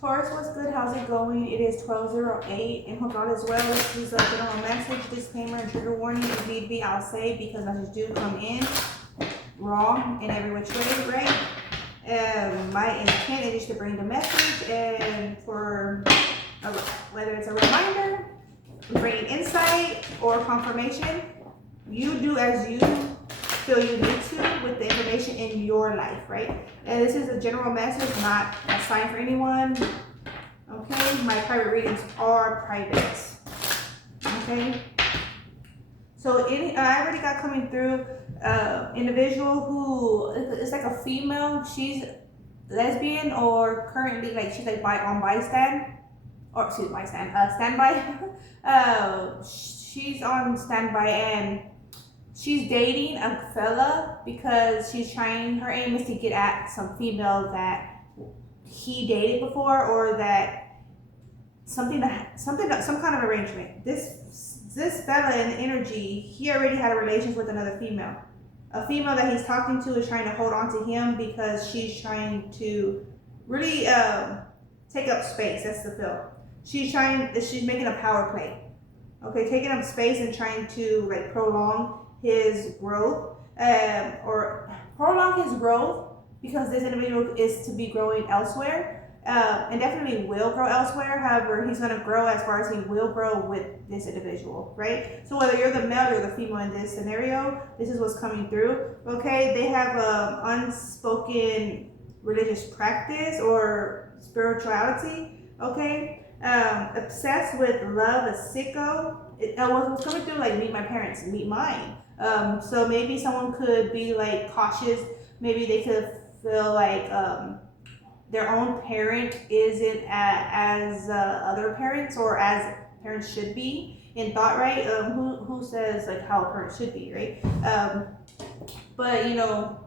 Taurus, what's good? How's it going? It is 12:08 and hope all is well. This is a general message, disclaimer, and trigger warning. If need be, I'll say because messages do come in wrong in every which way, right? My intent is just to bring the message and for whether it's a reminder, bringing insight, or confirmation, you do as you feel you need to with the information in your life, right? And this is a general message, not a sign for anyone. Okay, my private readings are private. Okay, so I already got coming through individual who it's like a female. She's lesbian or currently like she's like standby. She's on standby and she's dating a fella because she's trying, her aim is to get at some female that he dated before or that some kind of arrangement. This fella in energy, he already had a relationship with another female. A female that he's talking to is trying to hold on to him because she's trying to really take up space. That's the feel. She's making a power play. Okay, taking up space and trying to like prolong his growth because this individual is to be growing elsewhere and definitely will grow elsewhere. However, he's going to grow as far as he will grow with this individual, right? So whether you're the male or the female in this scenario, this is what's coming through. Okay, they have unspoken religious practice or spirituality. Okay, obsessed with love, a sicko. What's coming through like meet my parents, meet mine. So maybe someone could be like cautious. Maybe they could feel like their own parent isn't as other parents or as parents should be in thought, right? Who says like how a parent should be, right? But you know,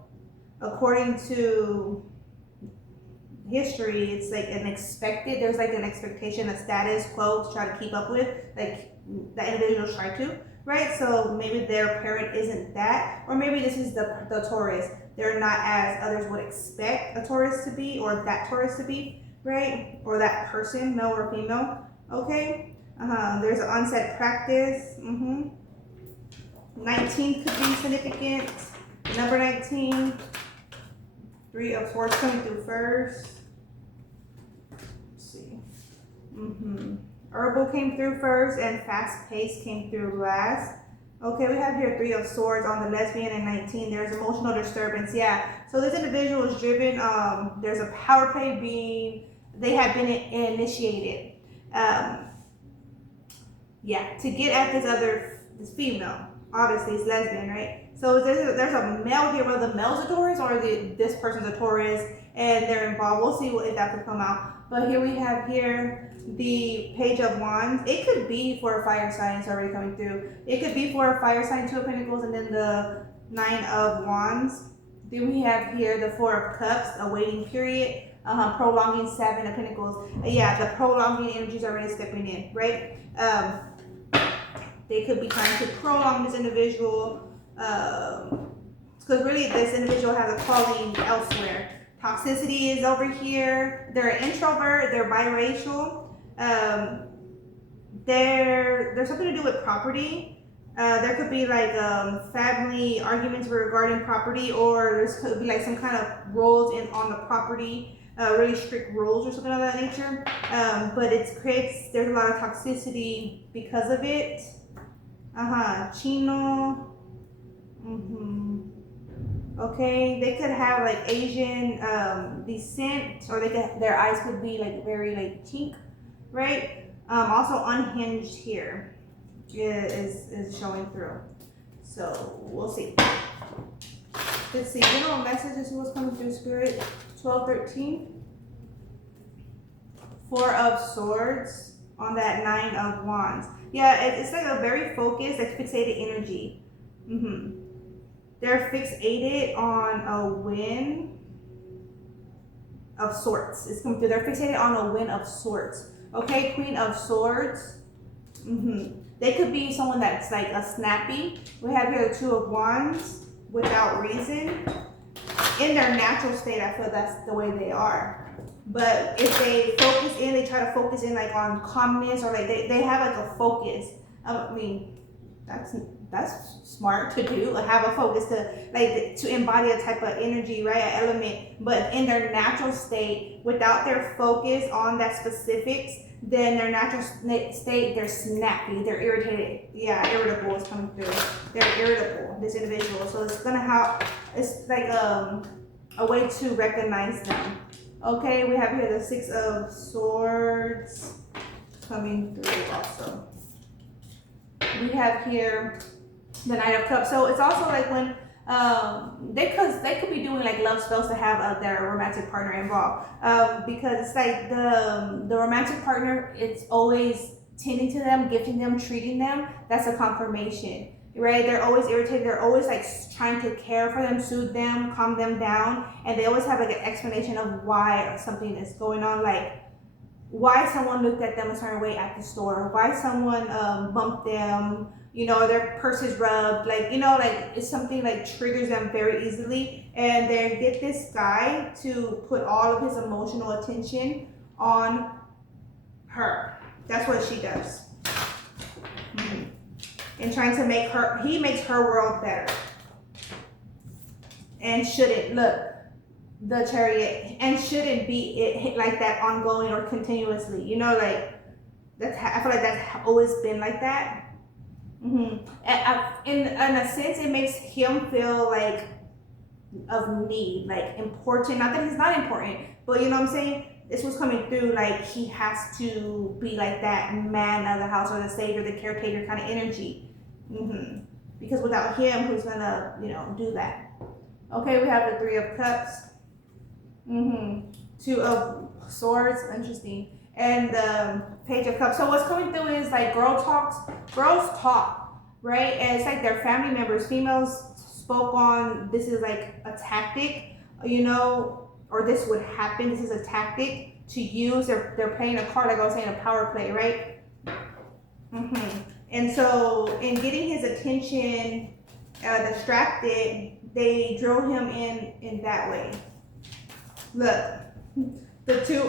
according to history, it's like there's like an expectation, a status quo to try to keep up with, like the individuals try to, right? So maybe their parent isn't that, or maybe this is the Taurus. They're not as others would expect a Taurus to be, or that Taurus to be, right? Or that person, male or female. Okay. There's an onset practice. 19 could be significant. Number 19. 3 of Swords coming through first. Let's see. Herbal came through first and fast pace came through last. Okay, we have here 3 of Swords on the lesbian and 19. There's emotional disturbance. Yeah, so this individual is driven. There's a power play they have been initiated. Yeah, to get at this female. Obviously, it's lesbian, right? So there's a male here, whether the male's a Taurus or this person's a Taurus, and they're involved. We'll see if that could come out. But here we have the Page of Wands. It could be for a fire sign. It's already coming through. It could be for a fire sign, 2 of Pentacles, and then the 9 of Wands. Then we have here the 4 of Cups, a waiting period, prolonging 7 of Pentacles. Yeah, the prolonging energy is already stepping in, right? They could be trying to prolong this individual because really this individual has a calling elsewhere. Toxicity is over here. They're an introvert. They're biracial. There's something to do with property. There could be like family arguments regarding property, or there could be like some kind of rules on the property, really strict rules or something of that nature. But there's a lot of toxicity because of it. Chino. Okay, they could have like Asian descent, or their eyes could be like very like chink, right? Also unhinged here is showing through. So we'll see. Let's see. General messages. What's coming through, Spirit? 1213. 4 of Swords on that 9 of Wands. Yeah, it's like a very focused, like fixated energy. They're fixated on a win of sorts. It's coming through. They're fixated on a win of sorts. Okay, Queen of Swords. They could be someone that's like a snappy. We have here the 2 of Wands without reason. In their natural state, I feel that's the way they are. But if they focus in, they try to focus in like on calmness, or like they have like a focus. I mean, that's smart to do. Like have a focus to embody a type of energy, right? An element. But in their natural state, without their focus on that specifics, then their natural state, they're snappy, they're irritated. Yeah, irritable is coming through. They're irritable, this individual. So it's gonna have, it's like a way to recognize them. Okay, we have here the Six of Swords coming through also. We have here the Knight of Cups. So it's also like when they could be doing like love spells to have their romantic partner involved, because it's like the romantic partner, it's always tending to them, gifting them, treating them. That's a confirmation, right? They're always irritated. They're always like trying to care for them, soothe them, calm them down, and they always have like an explanation of why something is going on, like why someone looked at them a certain way at the store, why someone bumped them, you know, their purse is rubbed, like, you know, like it's something like triggers them very easily, and they get this guy to put all of his emotional attention on her. That's what she does. Mm-hmm. And trying to make her, he makes her world better. And shouldn't, look, the Chariot, and shouldn't be it like that ongoing or continuously, you know, like that's, I feel like that's always been like that. Mm-hmm. In a sense, it makes him feel like of need, like important. Not that he's not important, but you know what I'm saying? This was coming through, like he has to be like that man of the house, or the savior, the caretaker kind of energy. Mm-hmm. Because without him, who's gonna, you know, do that? Okay, we have the Three of Cups. Mm-hmm. Two of Swords, interesting. And the Page of Cups. So what's coming through is like girls talk, right? And it's like their family members, females spoke on, this is like a tactic, you know, or this would happen. This is a tactic to use. They're playing a card, like I was saying, a power play, right? Mm-hmm. And so in getting his attention distracted, they drill him in that way. Look, the Two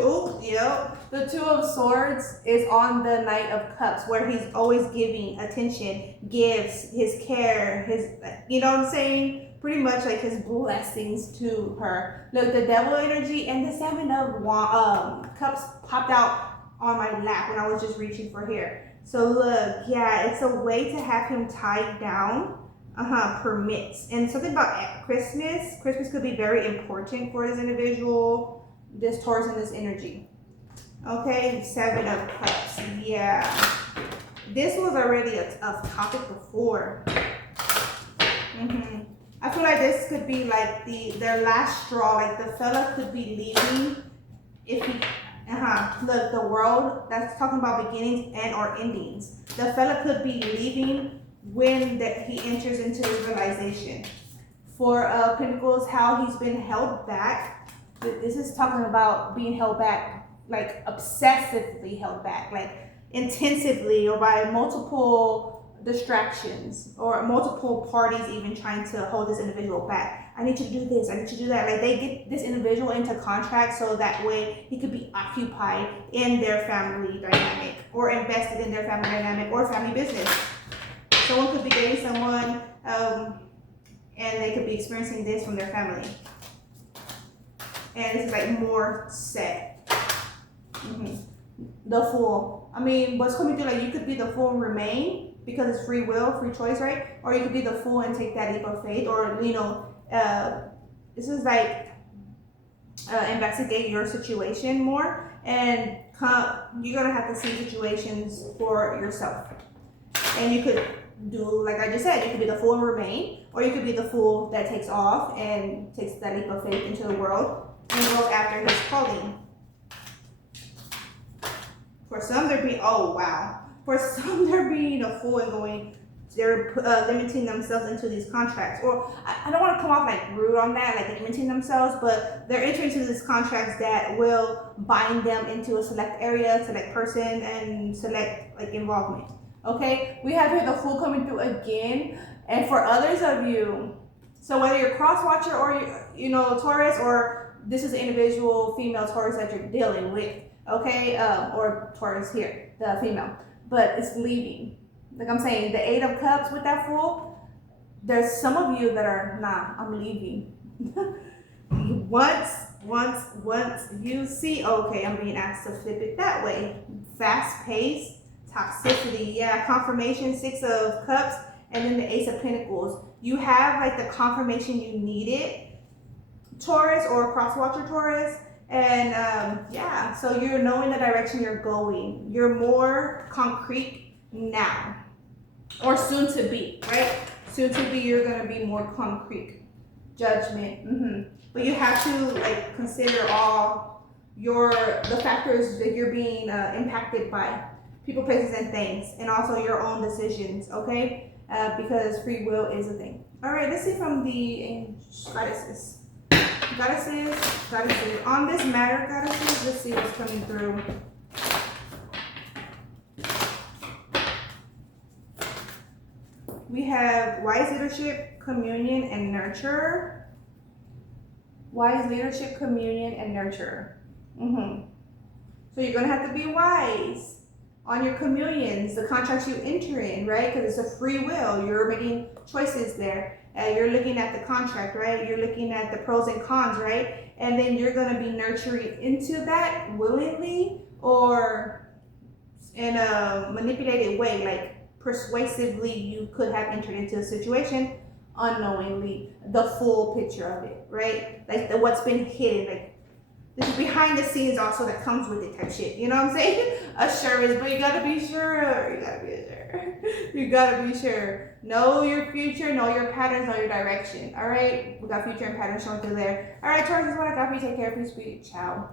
of Swords is on the Knight of Cups, where he's always giving attention, gives his care, his, you know what I'm saying? Pretty much like his blessings to her. Look, the Devil energy and the Seven of Cups popped out on my lap when I was just reaching for here. So look, yeah, it's a way to have him tied down. Permits. And something about Christmas could be very important for this individual, this Taurus, and this energy. Okay, Seven of Cups. Yeah, this was already a topic before. I feel like this could be like their last straw. Like the fella could be leaving if he the world, that's talking about beginnings and or endings. The fella could be leaving when that he enters into his realization. For Pentacles, how he's been held back. This is talking about being held back, like obsessively held back, like intensively, or by multiple distractions or multiple parties even trying to hold this individual back. I need you to do this, I need you to do that. Like they get this individual into contract so that way he could be occupied in their family dynamic, or invested in their family dynamic or family business. Someone could be dating someone and they could be experiencing this from their family. And this is like more set. The Fool. I mean, what's coming through, like you could be the Fool and remain because it's free will, free choice, right? Or you could be the Fool and take that leap of faith, or, you know, this is like investigate your situation more, and you're gonna have to see situations for yourself. And you could do, like I just said, you could be the Fool and remain, or you could be the Fool that takes off and takes that leap of faith into the world and goes after his calling. For some, they're being, for some, they're being a fool and going, they're limiting themselves into these contracts. Or I don't want to come off like rude on that, like limiting themselves, but they're entering into these contracts that will bind them into a select area, select person, and select like involvement. Okay, we have here the Fool coming through again. And for others of you, so whether you're cross watcher or, you know, Taurus, or this is the individual female Taurus that you're dealing with, okay? Or Taurus here, the female, but it's leaving. Like I'm saying, the Eight of Cups with that Fool, there's some of you that are, nah, I'm leaving. Once you see, okay, I'm being asked to flip it that way. Fast pace, toxicity, yeah, confirmation, Six of Cups, and then the Ace of Pentacles. You have like the confirmation you needed, Taurus or cross watcher Taurus, and yeah, so you're knowing the direction you're going. You're more concrete now, or soon to be, right? Soon to be, you're gonna be more concrete. Judgment, but you have to like consider all the factors that you're being impacted by, people, places, and things, and also your own decisions, okay? Because free will is a thing. All right, let's see from the goddesses. Goddesses. On this matter, goddesses, let's see what's coming through. We have wise leadership, communion, and nurture. Wise leadership, communion, and nurture. So you're going to have to be wise on your communions, the contracts you enter in, right? Because it's a free will. You're making choices there. You're looking at the contract, right? You're looking at the pros and cons, right? And then you're going to be nurturing into that willingly or in a manipulated way, like persuasively you could have entered into a situation unknowingly, the full picture of it, right? Like what's been hidden, like this behind the scenes also that comes with it type shit, you know what I'm saying? Assurance, but you gotta be sure, you gotta be sure. Know your future, know your patterns, know your direction, all right? We got future and patterns showing through there. All right, Taurus, this is what I got for you. Take care, peace, ciao.